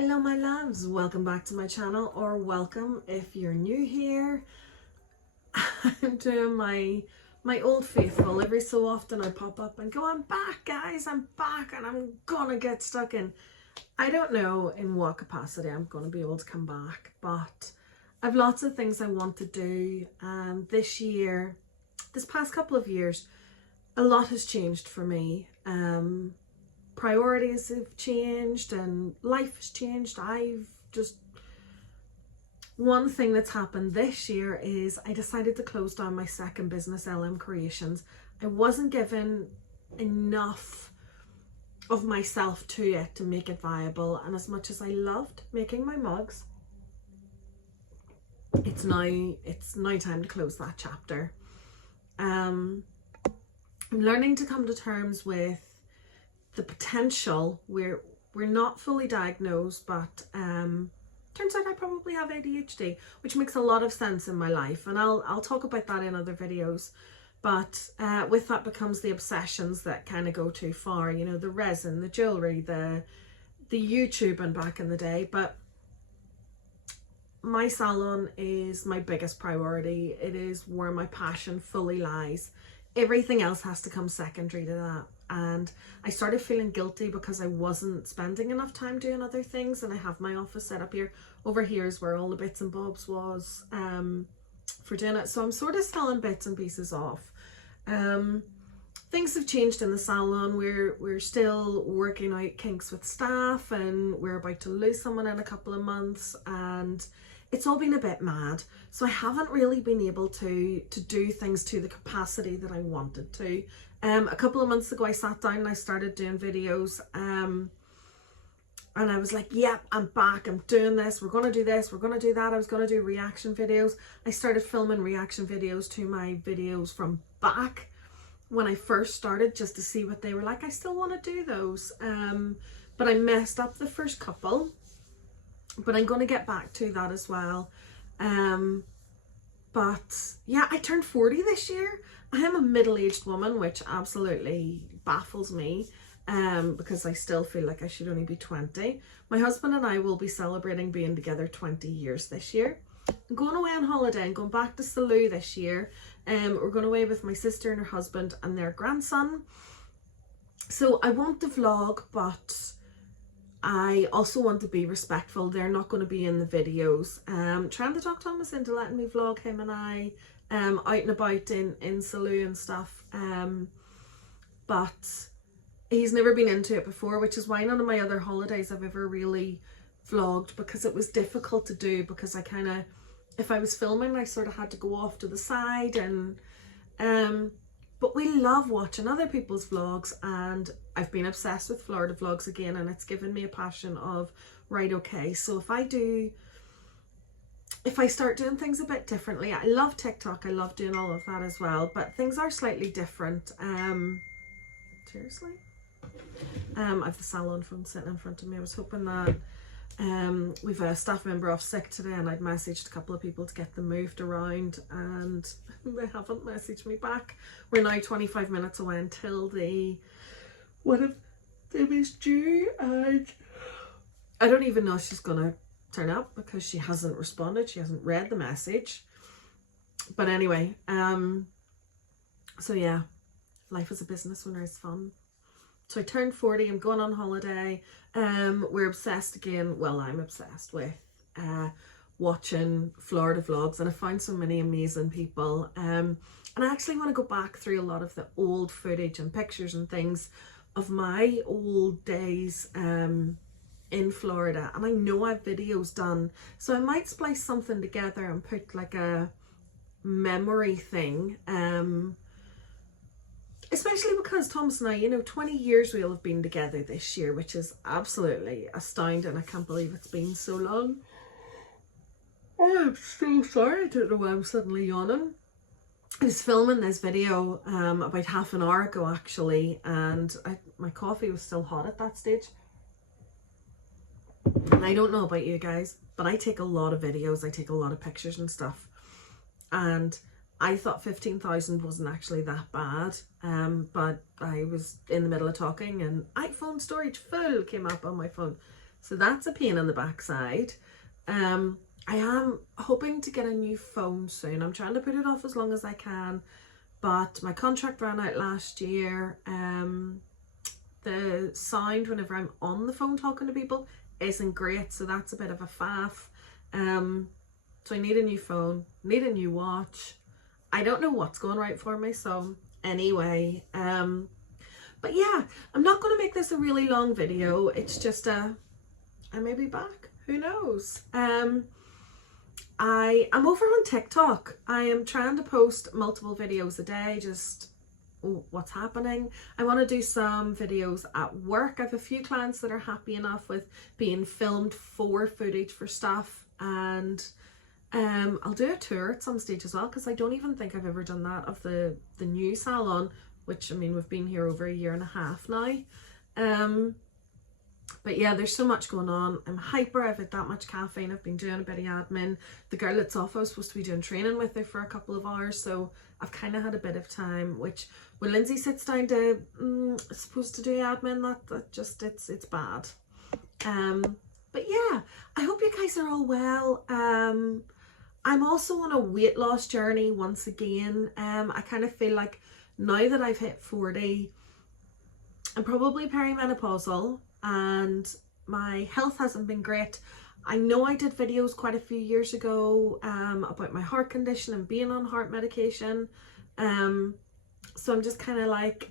Hello my loves, welcome back to my channel, or welcome if you're new here. I'm doing my old faithful. Every so often I pop up and go, I'm back guys, I'm back, and I'm gonna get stuck in. I don't know in what capacity I'm gonna be able to come back, but I've lots of things I want to do, and this past couple of years, a lot has changed for me. Priorities have changed and life has changed. One thing that's happened this year is I decided to close down my second business, LM Creations. I wasn't given enough of myself to it to make it viable, and as much as I loved making my mugs, it's now time to close that chapter. I'm learning to come to terms with the potential. We're not fully diagnosed, but turns out I probably have ADHD, which makes a lot of sense in my life, and I'll talk about that in other videos. But with that becomes the obsessions that kind of go too far, you know, the resin, the jewelry, the YouTube and back in the day. But my salon is my biggest priority. It is where my passion fully lies. Everything else has to come secondary to that. And I started feeling guilty because I wasn't spending enough time doing other things, and I have my office set up here. Over here is where all the bits and bobs was for doing it. So I'm sort of selling bits and pieces off. Things have changed in the salon. We're still working out kinks with staff, and we're about to lose someone in a couple of months, and it's all been a bit mad. So I haven't really been able to do things to the capacity that I wanted to. A couple of months ago I sat down and I started doing videos, and I was like, yep, I'm back, I'm doing this, we're gonna do this, we're gonna do that. I was gonna do reaction videos. I started filming reaction videos to my videos from back when I first started, just to see what they were like. I still want to do those, but I messed up the first couple, but I'm going to get back to that as well. But yeah, I turned 40 this year. I am a middle-aged woman, which absolutely baffles me, because I still feel like I should only be 20. My husband and I will be celebrating being together 20 years this year. I'm going away on holiday and going back to Salou this year. We're going away with my sister and her husband and their grandson. So I want to vlog, but I also want to be respectful. They're not going to be in the videos. Trying to talk Thomas into letting me vlog him and I out and about in Salou and stuff. But he's never been into it before, which is why none of my other holidays I've ever really vlogged, because it was difficult to do, because I kind of, if I was filming, I sort of had to go off to the side, and but we love watching other people's vlogs, and I've been obsessed with Florida vlogs again, and it's given me a passion of, right, okay, so if I start doing things a bit differently, I love TikTok, I love doing all of that as well, but things are slightly different. Seriously? I have the salon phone sitting in front of me. I was hoping that we've a staff member off sick today, and I'd messaged a couple of people to get them moved around, and they haven't messaged me back. We're now 25 minutes away until one of them is due, and I don't even know if she's gonna turn up because she hasn't responded. She hasn't read the message. But anyway, so yeah, life as a business owner is fun. So I turned 40, I'm going on holiday. We're obsessed again, well, I'm obsessed with watching Florida vlogs, and I found so many amazing people. And I actually want to go back through a lot of the old footage and pictures and things of my old days in Florida. And I know I have videos done, so I might splice something together and put like a memory thing. Especially because Thomas and I, you know, 20 years we'll have been together this year, which is absolutely astounding. I can't believe it's been so long. Oh, I'm so sorry. I don't know why I'm suddenly yawning. I was filming this video about half an hour ago actually, and my coffee was still hot at that stage. And I don't know about you guys, but I take a lot of videos, I take a lot of pictures and stuff. And I thought 15,000 wasn't actually that bad, but I was in the middle of talking and iPhone storage full came up on my phone. So that's a pain in the backside. I am hoping to get a new phone soon. I'm trying to put it off as long as I can, but my contract ran out last year. The sound whenever I'm on the phone talking to people isn't great, so that's a bit of a faff. So I need a new phone, need a new watch. I don't know what's going right for me, so anyway, but yeah, I'm not going to make this a really long video. It's just I may be back, who knows. I am over on TikTok. I am trying to post multiple videos a day, just what's happening. I want to do some videos at work. I have a few clients that are happy enough with being filmed for footage for stuff, and I'll do a tour at some stage as well, because I don't even think I've ever done that of the new salon, which I mean we've been here over 1.5 years now. But yeah, there's so much going on. I'm hyper, I've had that much caffeine, I've been doing a bit of admin. The girl that's off, I was supposed to be doing training with her for a couple of hours, so I've kind of had a bit of time, which when Lyndsey sits down to supposed to do admin, that just it's bad. But yeah, I hope you guys are all well. I'm also on a weight loss journey once again. I kind of feel like now that I've hit 40, I'm probably perimenopausal and my health hasn't been great. I know I did videos quite a few years ago about my heart condition and being on heart medication. So I'm just kind of like,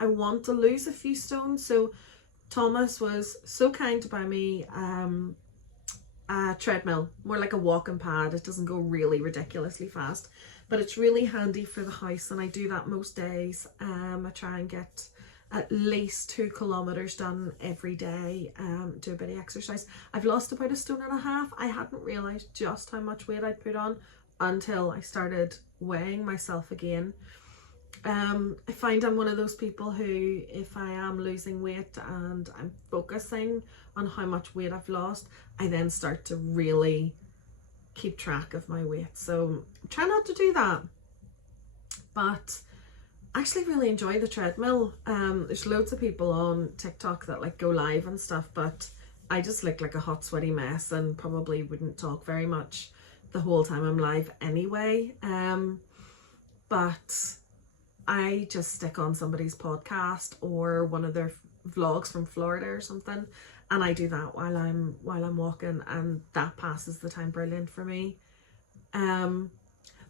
I want to lose a few stones. So Thomas was so kind to buy me a treadmill, more like a walking pad. It doesn't go really ridiculously fast, but it's really handy for the house, and I do that most days. I try and get at least 2 kilometers done every day, do a bit of exercise. I've lost about 1.5 stone. I hadn't realized just how much weight I'd put on until I started weighing myself again. I find I'm one of those people who, if I am losing weight and I'm focusing on how much weight I've lost, I then start to really keep track of my weight. So try not to do that, but I actually really enjoy the treadmill. There's loads of people on TikTok that like go live and stuff, but I just look like a hot sweaty mess and probably wouldn't talk very much the whole time I'm live anyway. But I just stick on somebody's podcast or one of their vlogs from Florida or something, and I do that while I'm walking, and that passes the time brilliant for me.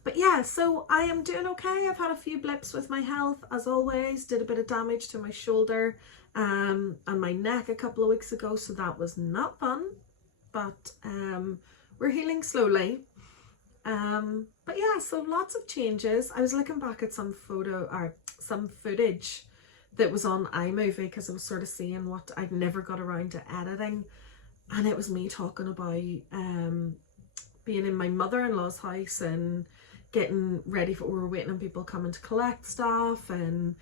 But yeah, so I am doing okay. I've had a few blips with my health, as always. Did a bit of damage to my shoulder and my neck a couple of weeks ago, so that was not fun, but we're healing slowly. But yeah, so lots of changes. I was looking back at some footage that was on iMovie, because I was sort of seeing what I'd never got around to editing, and it was me talking about being in my mother-in-law's house and getting ready for, we were waiting on people coming to collect stuff, and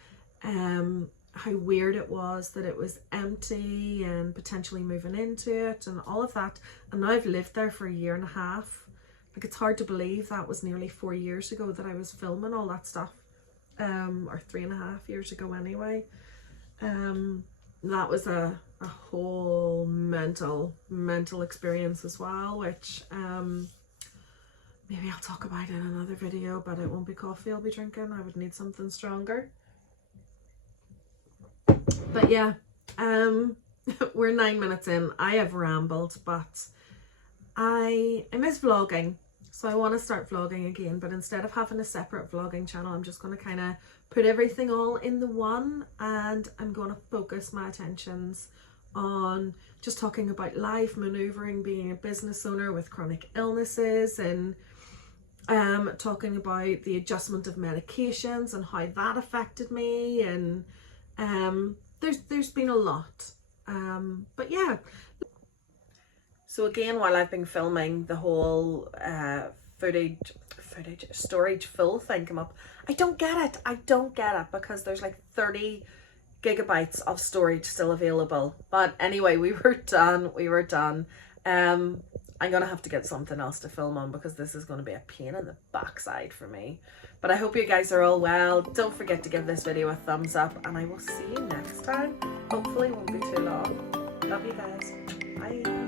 how weird it was that it was empty and potentially moving into it and all of that. And now I've lived there for 1.5 years. Like, it's hard to believe that was nearly 4 years ago that I was filming all that stuff, or 3.5 years ago anyway. That was a whole mental experience as well, which maybe I'll talk about in another video, but it won't be coffee I'll be drinking. I would need something stronger. But yeah, we're 9 minutes in. I have rambled, but I miss vlogging. So I want to start vlogging again, but instead of having a separate vlogging channel, I'm just going to kind of put everything all in the one, and I'm going to focus my attentions on just talking about life, maneuvering, being a business owner with chronic illnesses, and talking about the adjustment of medications and how that affected me, and there's been a lot, but yeah. So again, while I've been filming, the whole storage full thing come up. I don't get it because there's like 30 gigabytes of storage still available. But anyway, we were done. I'm gonna have to get something else to film on, because this is going to be a pain in the backside for me. But I hope you guys are all well. Don't forget to give this video a thumbs up, and I will see you next time. Hopefully it won't be too long. Love you guys. Bye.